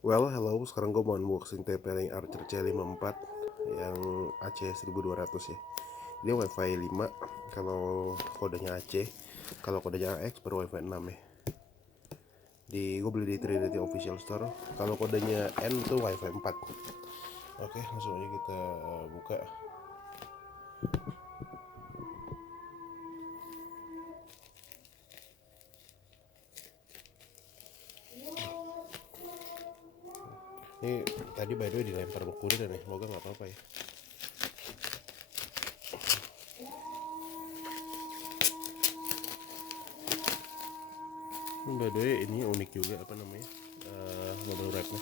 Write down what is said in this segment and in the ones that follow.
Well, hello. Sekarang gue mau unboxing TP-Link Archer C54 yang AC1200 ya. Ini WiFi 5 kalau kodenya AC. Kalau kodenya AX baru WiFi 6 ya. Gue beli di Trinity Official Store. Kalau kodenya N tuh WiFi 4. Oke, langsung aja kita buka. Ini tadi by the way dilempar sama kurir ya. Semoga nggak apa-apa ya. By the way ini unik juga, apa namanya, bubble wrapnya.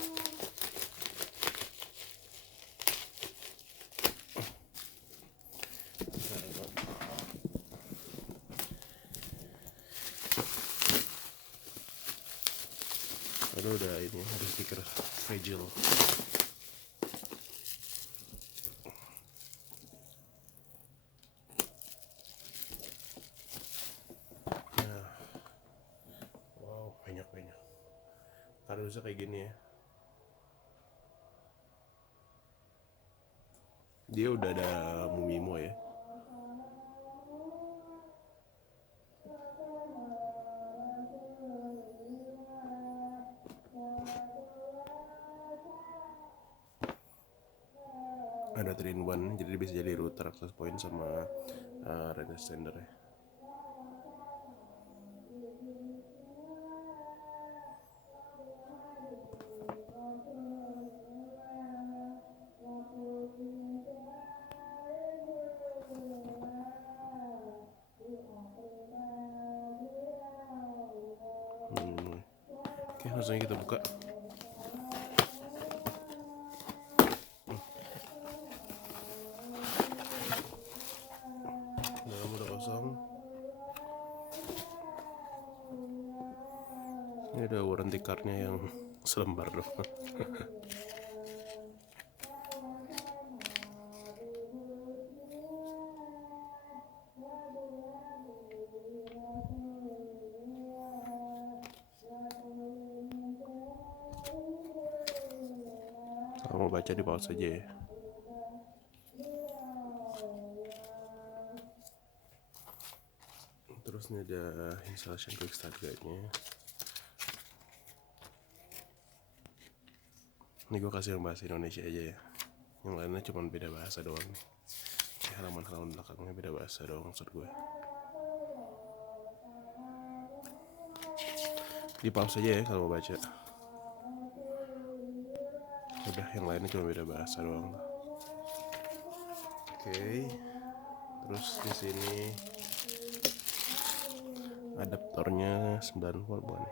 Lalu udah ini ada stiker fragile. Nah, wow, banyak. Harusnya kayak gini ya. Dia udah ada Mumimo ya. Ada 3-in-1, jadi bisa jadi router, access point, sama range extender ya. Oke, langsung aja kita buka. Dalam udah kosong. Ini ada warranty cardnya yang selembar loh. Kalau mau baca di pause aja ya. Terus ini ada installation quick start guide-nya. Ini gue kasih yang bahasa Indonesia aja ya. Yang lainnya cuma beda bahasa doang nih. Halaman-halaman belakangnya beda bahasa doang maksud gue. Di pause aja ya kalau mau baca. Udah, yang lainnya cuma beda bahasa doang. Oke. Terus di sini adaptornya 9 volt bukan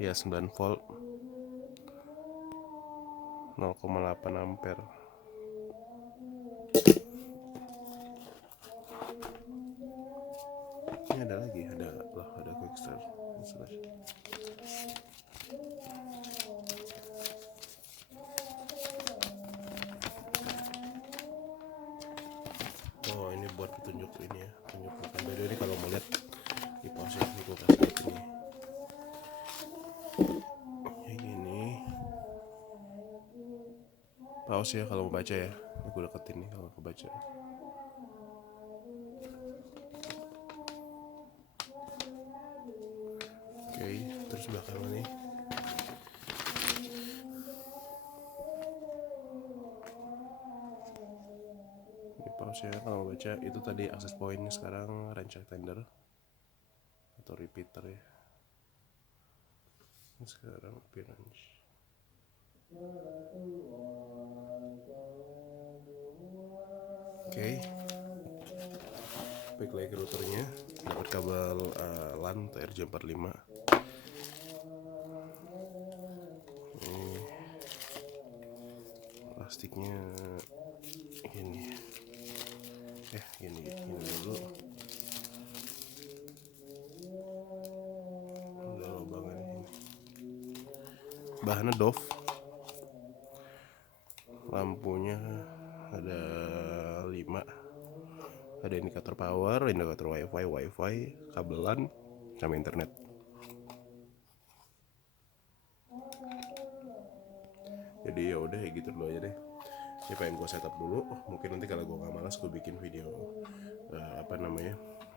ya? 9 volt 0,8 ampere. Ini ada lagi, ada quick start installation. Oh, ini buat petunjuk ini ya, petunjuk makan. By the way, kalau mau lihat di pause ini gue kasih lihat ini. Kayak gini. Pause ya kalau mau baca ya. Ini gue deketin nih kalau mau baca. Oke, terus belakangnya nih. Ini pause ya kalau mau baca. Itu tadi access point, sekarang range extender atau repeater ya. Ini sekarang appearance. Oke. Baik lagi ke routernya, dapat kabel LAN atau RJ45. Ini plastiknya gini. Gini dulu. Ada lubangan ini. Bahannya doff. Lampunya ada 5. Ada indikator power, indikator wifi, kabelan, sama internet. Jadi ya udah gitu dulu aja deh. Ini pengen gue setup dulu. Mungkin nanti kalau gue nggak malas gue bikin video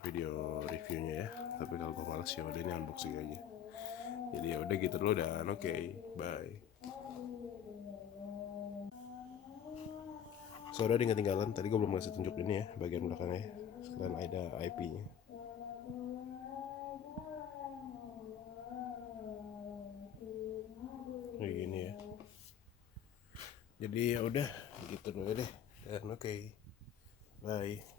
video reviewnya ya. Tapi kalau gue malas ya udah ini unboxing aja. Jadi ya udah gitu dulu dan oke, bye. Soalnya ada yang ketinggalan, tadi gue belum ngasih tunjuk ini ya bagian belakangnya. Sekalian ada IP-nya. Kayak gini ya. Jadi ya udah gitu dulu deh dan oke, bye.